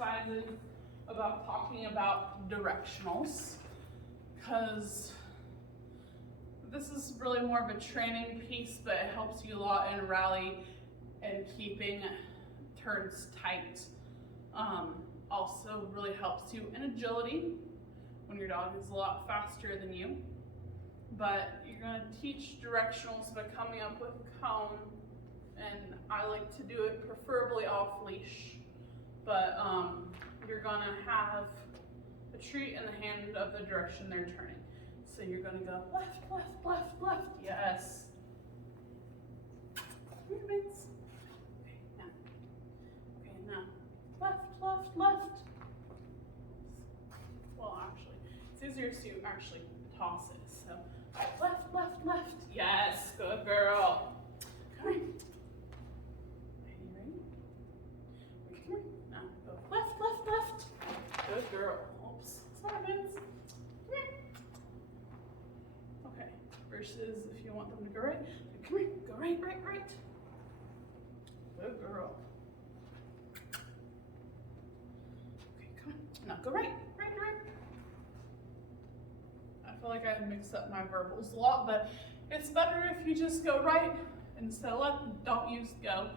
excited about talking about directionals because this is really more of a training piece, but it helps you a lot in rally and keeping turns tight. Also really helps you in agility when your dog is a lot faster than you. But you're going to teach directionals by coming up with a cone, and I like to do it preferably off leash. But you're going to have a treat in the hand of the direction they're turning. So you're going to go left, left, left, left. Yes. Movements. Okay, now left, left, left. Well, actually, it's easier to actually toss it. So left, left, left. Yes, good girl. Come here. Are you ready? Come here. Now go left, left, left. Good girl. Oops. Sorry, Vince. Come here. Okay. Versus if you want them to go right, come here. Go right, right, right. Good girl. Okay, come on. Now go right, right, right. I feel like I mix up my verbals a lot, but it's better if you just go right instead of left. Don't use go.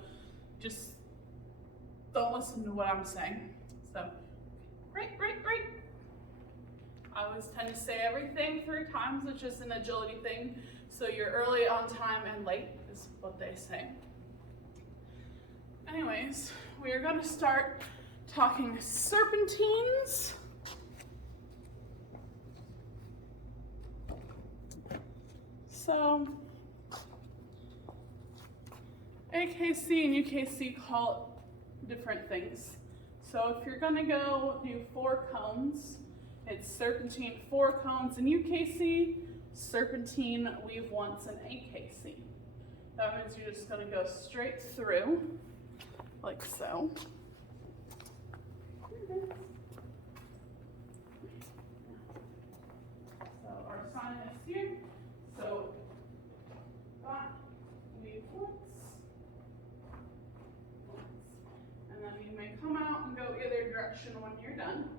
Just don't listen to what I'm saying. So, right, right, right. I always tend to say everything 3 times, which is an agility thing. So you're early, on time, and late is what they say. Anyways, we are going to start talking serpentines. So, AKC and UKC call it different things. So if you're going to go do 4 cones, it's serpentine 4 cones in UKC, serpentine weave once in AKC. That means you're just going to go straight through, like so. So our sign is here. So that weave once, and then you may come out and go either direction when you're done.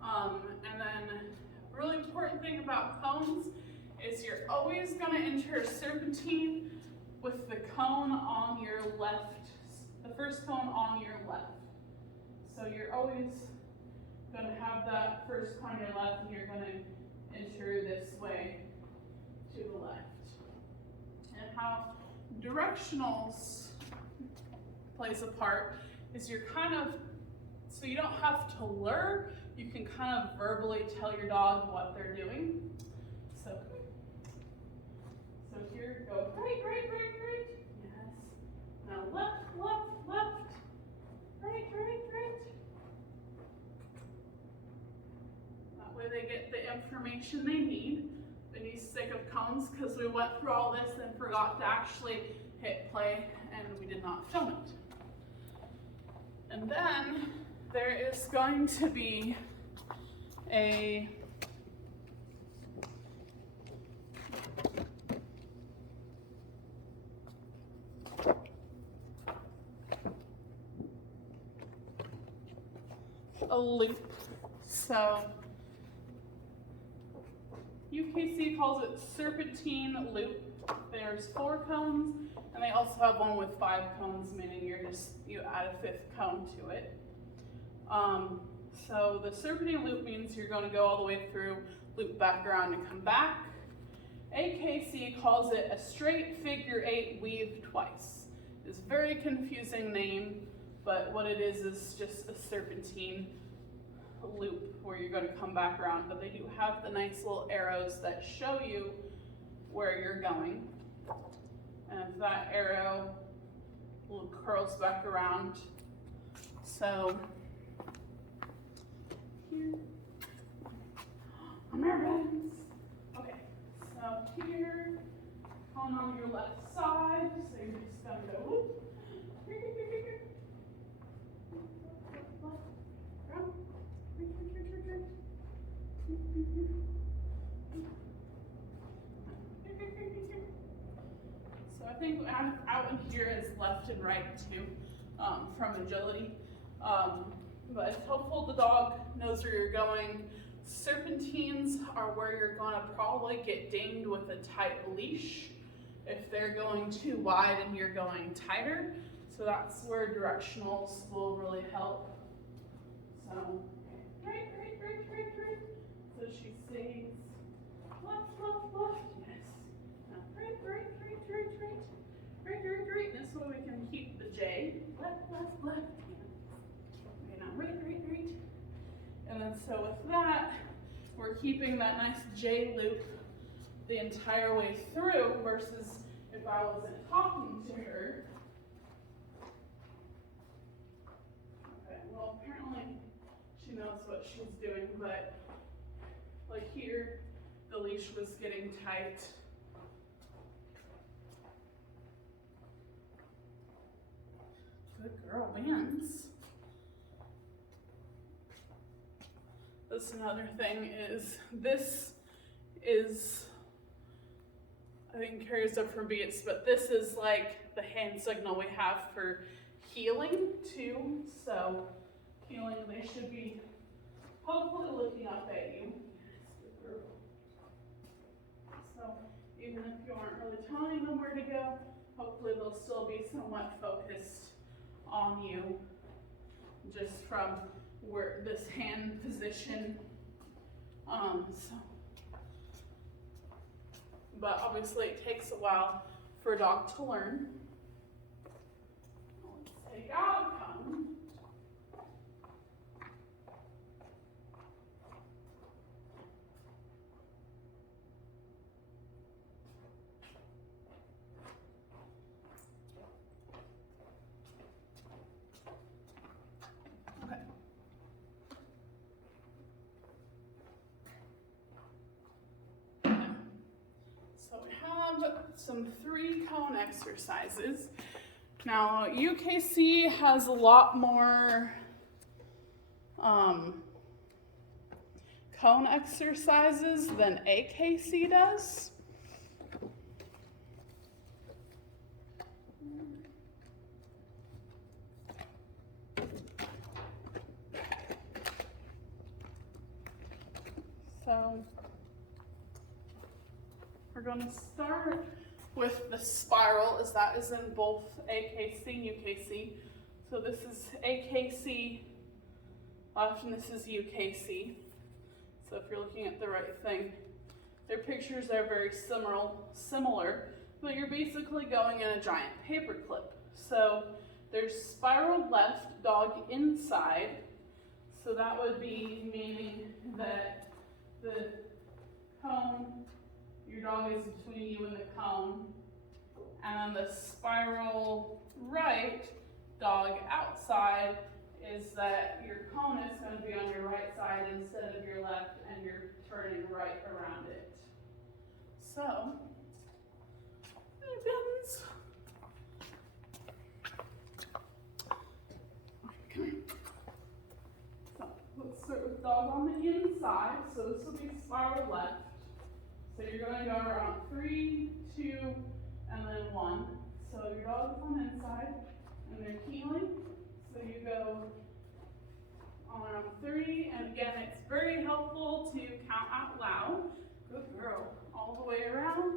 And then a really important thing about cones is you're always going to enter a serpentine with the cone on your left, the first cone on your left. So you're always going to have that first cone on your left, and you're going to enter this way to the left. And how directionals plays a part is you're kind of, so you don't have to lure, you can kind of verbally tell your dog what they're doing. So here, go right, right, right, right. Yes. Now left, left, left. Right, right, right. That way they get the information they need. They need stick of cones because we went through all this and forgot to actually hit play and we did not film it. And then there is going to be a loop. So UKC calls it serpentine loop. There's 4 cones, and they also have one with 5 cones, meaning you add a 5th cone to it. So the serpentine loop means you're going to go all the way through, loop back around, and come back. AKC calls it a straight figure 8 weave twice. It's a very confusing name, but what it is just a serpentine loop where you're going to come back around, but they do have the nice little arrows that show you where you're going. And if that arrow curls back around, so here, I'm nervous. Okay, so here, on your left side, so you're just going to go whoop. So I think out in here is left and right too, from agility. but it's helpful the dog knows where you're going. Serpentines are where you're gonna probably get dinged with a tight leash if they're going too wide and you're going tighter. So that's where directionals will really help. So, right. So she sings left, yes. Now, right. This way we can keep the J. Left. Okay, now, right. And then so with that, we're keeping that nice J loop the entire way through versus if I wasn't talking to her. Okay, well apparently she knows what she's doing, but like here, the leash was getting tight. Good girl, Vance. That's another thing this is, I think carries up from beats, but this is like the hand signal we have for heeling too. So heeling, they should be hopefully looking up at you. So even if you aren't really telling them where to go, hopefully they'll still be somewhat focused on you just from where this hand position. But obviously it takes a while for a dog to learn. Let's take outcome. Some 3 cone exercises. Now UKC has a lot more cone exercises than AKC does. So we're going to start with the spiral, as that is in both AKC and UKC. So this is AKC left and this is UKC. So if you're looking at the right thing, their pictures are very similar, but you're basically going in a giant paper clip. So there's spiral left, dog inside. So that would be meaning that the cone, your dog is between you and the cone, and then the spiral right, dog outside, is that your cone is going to be on your right side instead of your left, and you're turning right around it. So, hey, Bins. Okay. So, let's start with dog on the inside. So this will be spiral left. So you're going to go around 3, 2, and then 1. So your dog is on the inside, and they're heeling. So you go on around 3, and again, it's very helpful to count out loud. Good girl. All the way around,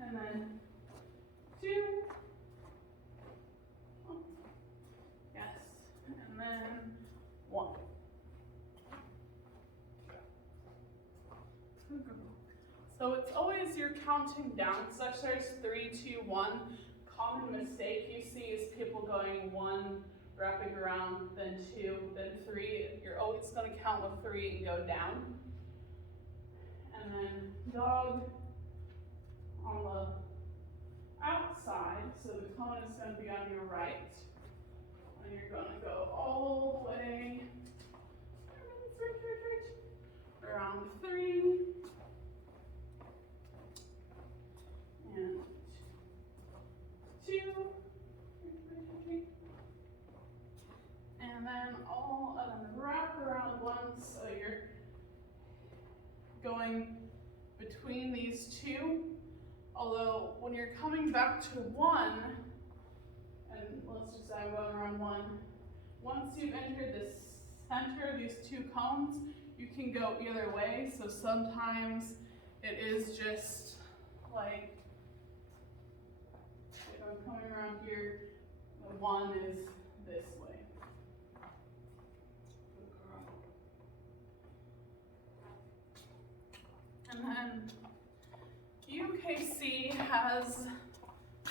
and then 2. Yes, and then 1. So it's always you're counting down, such there's 3, 2, 1. Common mistake you see is people going 1, wrapping around, then 2, then 3. You're always going to count with 3 and go down. And then dog on the outside, so the cone is going to be on your right. And you're going to go all the way around 3. And 2, and then all of them wrap around once, so you're going between these 2. Although when you're coming back to 1, and let's just say I'm going around 1, once you've entered the center of these two cones, you can go either way. So sometimes it is just like, if I'm coming around here, the one is this way. And then UKC has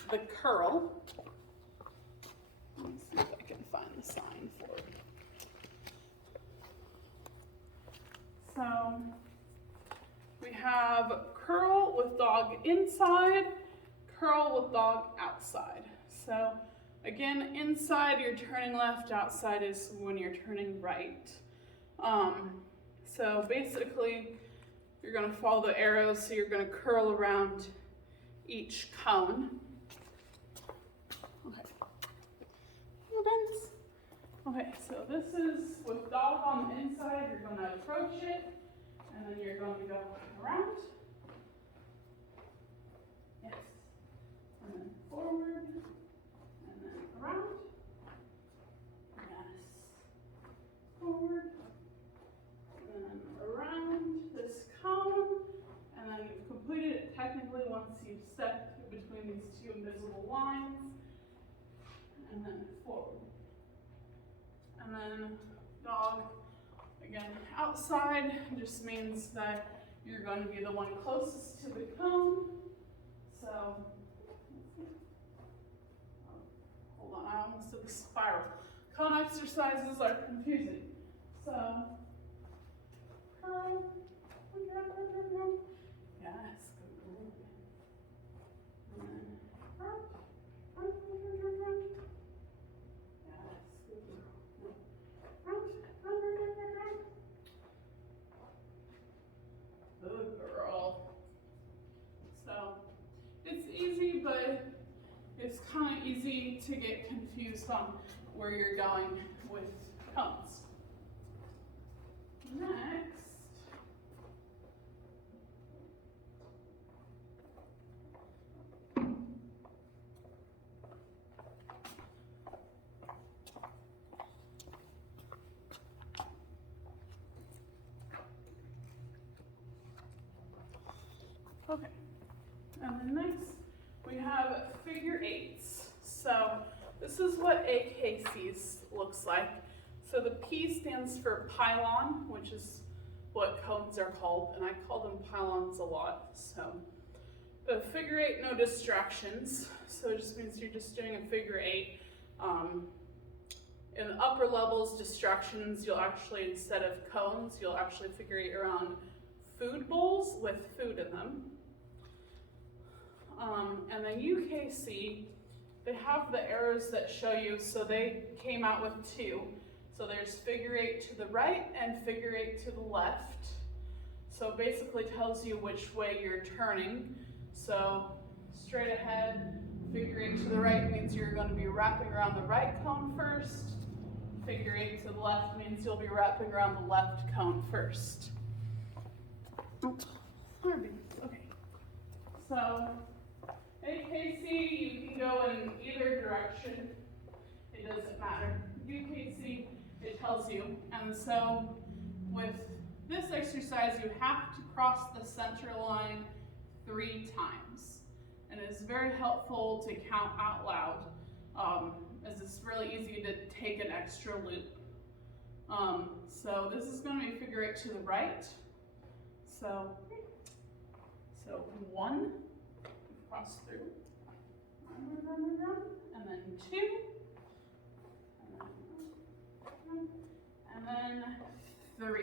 the curl. Let me see if I can find the sign for it. So we have curl with dog inside, curl with dog outside. So again, inside you're turning left, outside is when you're turning right. So basically, you're going to follow the arrows, so you're going to curl around each cone. Okay, so this is with dog on the inside, you're going to approach it, and then you're going to go around. Yes. And then forward, and then around. Yes. Forward, and then around this cone, and then you've completed it technically once you've stepped between these two invisible lines, and then forward. And then dog, again, outside just means that you're going to be the one closest to the cone. So, hold on, I almost did the spiral. Cone exercises are confusing. So, curl, yes, good. And then curl, good girl. So it's easy, but it's kind of easy to get confused on where you're going with cones. Next, okay, and then next we have figure eights. So this is what AKCs looks like. So the P stands for pylon, which is what cones are called, and I call them pylons a lot. So the figure eight, no distractions. So it just means you're just doing a figure eight. In the upper levels, distractions, you'll actually, instead of cones, you'll actually figure eight around food bowls with food in them. And then UKC, they have the arrows that show you, so they came out with two. So there's figure eight to the right and figure eight to the left. So it basically tells you which way you're turning. So straight ahead, figure eight to the right means you're going to be wrapping around the right cone first. Figure eight to the left means you'll be wrapping around the left cone first. Okay, so AKC, you can go in either direction. It doesn't matter. UKC, it tells you. And so with this exercise, you have to cross the center line 3 times. And it's very helpful to count out loud, as it's really easy to take an extra loop. So this is going to be figure eight to the right. So 1, cross through, and then 2, and then 3.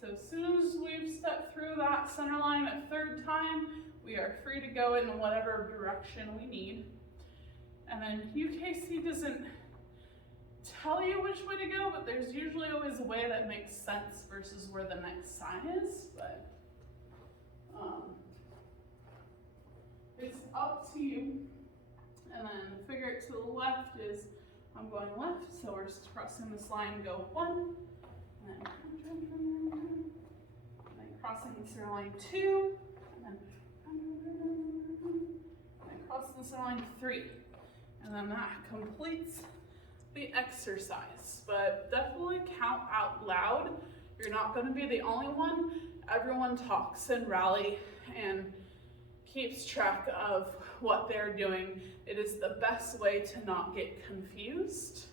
So as soon as we've stepped through that center line a 3rd time, we are free to go in whatever direction we need. And then UKC doesn't tell you which way to go, but there's usually always a way that makes sense versus where the next sign is, but it's up to you. And then figure it to the left is, I'm going left, so we're just crossing this line, go 1, and then crossing the center line 2, and then crossing the center line 3. And then that completes the exercise, but definitely count out loud. You're not going to be the only one. Everyone talks and rally and keeps track of what they're doing. It is the best way to not get confused.